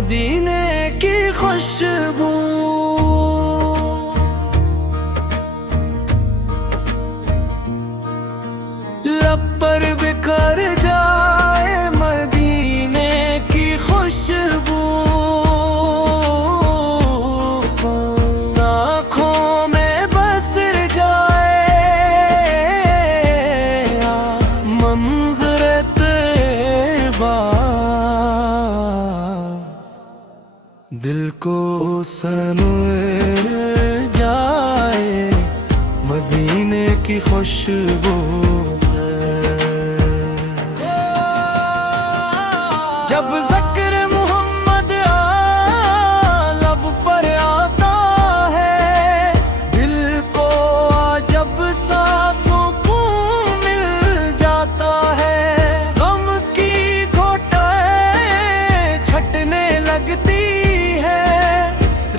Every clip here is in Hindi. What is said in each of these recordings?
मदीने की खुशबू। लब पर बिखर जाए मदीने की खुशबू, आँखों में बसर जाए मंज़र तैयबा, दिल को सनूर जाए मदीने की खुशबू। जब ज़िक्र मोहम्मद लब पर आता है, दिल को जब सांसों को मिल जाता है। गम की घोंटें छटने लगती है,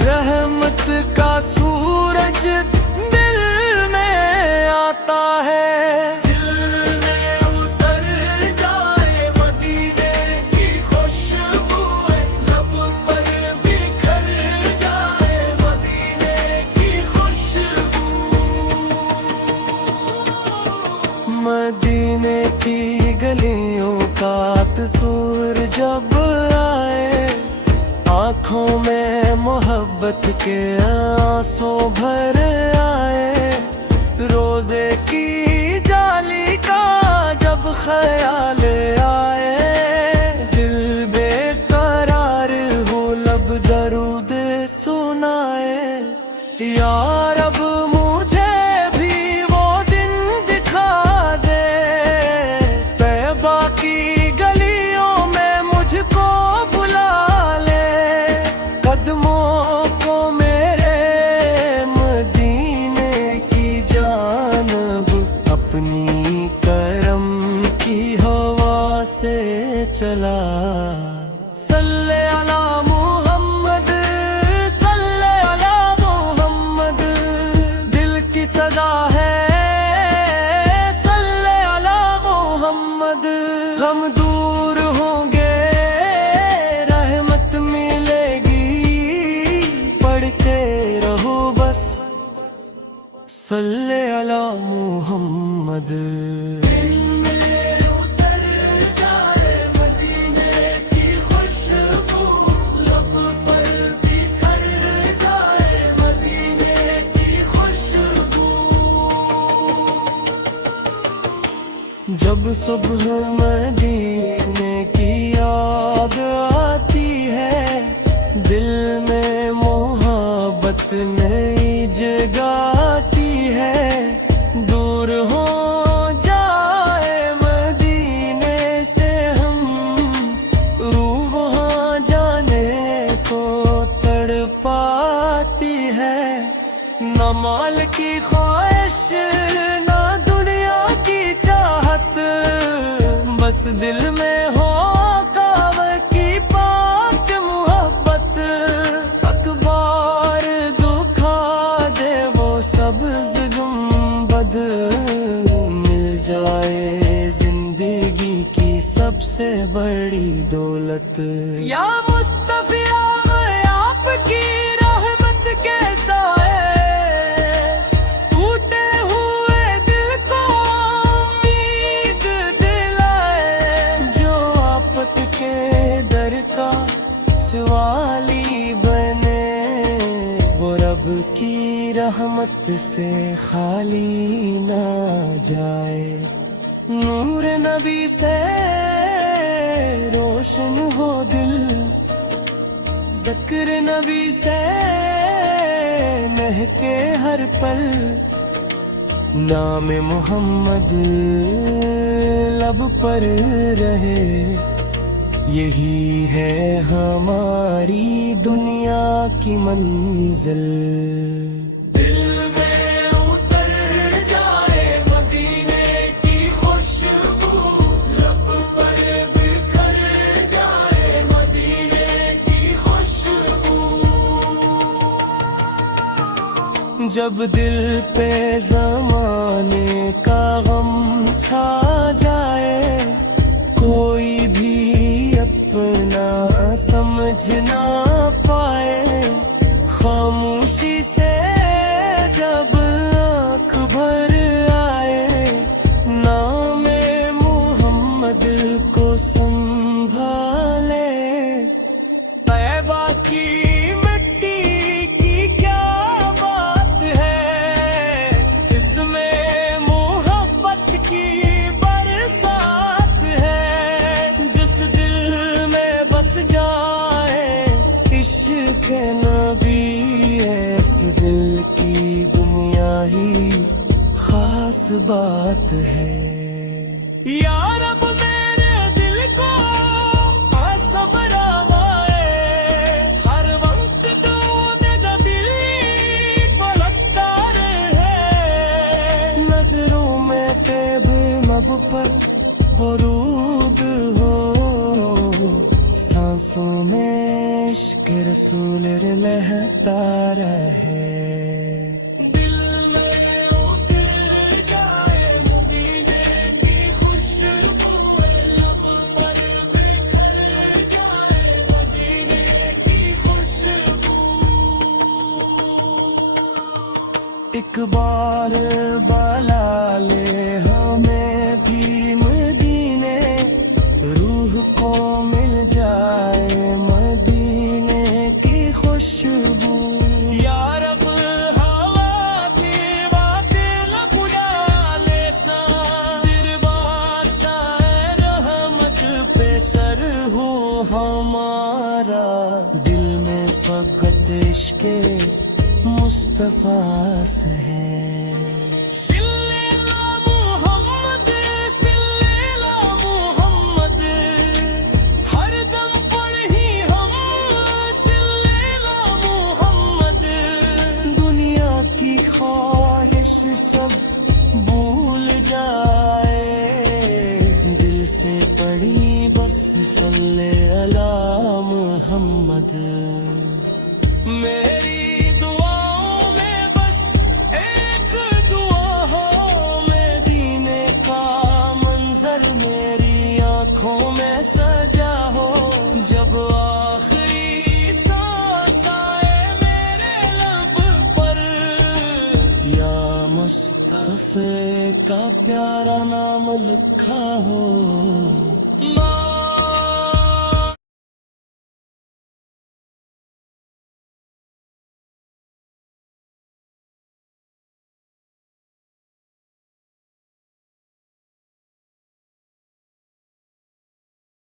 रहमत का सूरज दिल में आता है। मदीने की गलियों का तस्वीर जब आए, आँखों में मोहब्बत के आंसू भर आए। रोजे की जाली का जब ख्याल आए, दिल बेकरार हो लब दरूद सुनाए। या रब मुझे भी वो दिन दिखा दे, तैयबा की गलियों में मुझको बुला ले। कदमों को मेरे मदीने की जानब अपनी करम की हवा से चला। सल्ले अला मोहम्मद, सल्ले अला मोहम्मद, दिल की सदा है सल्ले अला मोहम्मद। गम दूर होंगे रहमत मिलेगी, पढ़ते रहो बस सल्ले अला मोहम्मद। जब सुबह मदीने की याद आती है, दिल में मोहब्बत नई जगाती है। दूर हो जाए मदीने से हम, रूह वहाँ जाने को तड़पाती है। न माल की ख्वाहिश ना दुनिया की चाहत, बस दिल में हो काबा की पाक मोहब्बत। अखबार दुखा दे वो सब्ज़ गुंबद, मिल जाए जिंदगी की सबसे बड़ी दौलत। या मुस्तफिया आपकी रहमत के साए, टूटे हुए दिल को उम्मीद दिलाए। जो आफत के दर का सवाली बने, वो रब की रहमत से खाली ना जाए। नूर नबी से रोशन हो दिल, ज़िक्र नबी से महके हर पल। नाम मोहम्मद लब पर रहे, यही है हमारी दुनिया की मंजिल। दिल में उतर जाए मदीने की खुशबू, लब पर बिखर जाए मदीने की खुशबू। जब दिल पे ज़माने का गम छा जाए, कोई भी अपना समझना बात है। या रब मेरे दिल को सब्र आए, हर वक्त तूने दिल पलटता रहे। नजरों में तेब लब पर बरूद हो, सांसों में इश्क रसूल लहता रहे। दिल में उतर जाए मदीने की खुशबू, लब पर बिखर जाए मदीने की खुशबू। एक बार बुला ले हमें भी मदीने, रूह को मिल जाए मदीने की खुशबू। या रब हवा की बातें लब डाले सा, दिलवासा रहमत पे सर हो हमारा। दिल में फकत इश्क़े मुस्तफा से है। सिल्लेला मुहम्मद, सिल्लेला मुहम्मद, हर दम पढ़ी हम सिल्लेला मुहम्मद। दुनिया की ख्वाहिश सब भूल जाए, दिल से पढ़ी बस सल्ले अला मुहम्मद। मेरी दुआओं में बस एक दुआ हो, मदीने का मंजर मेरी आंखों में सजा हो। जब आखिरी सांस आए मेरे लब पर, या मुस्तफे का प्यारा नाम लिखा हो।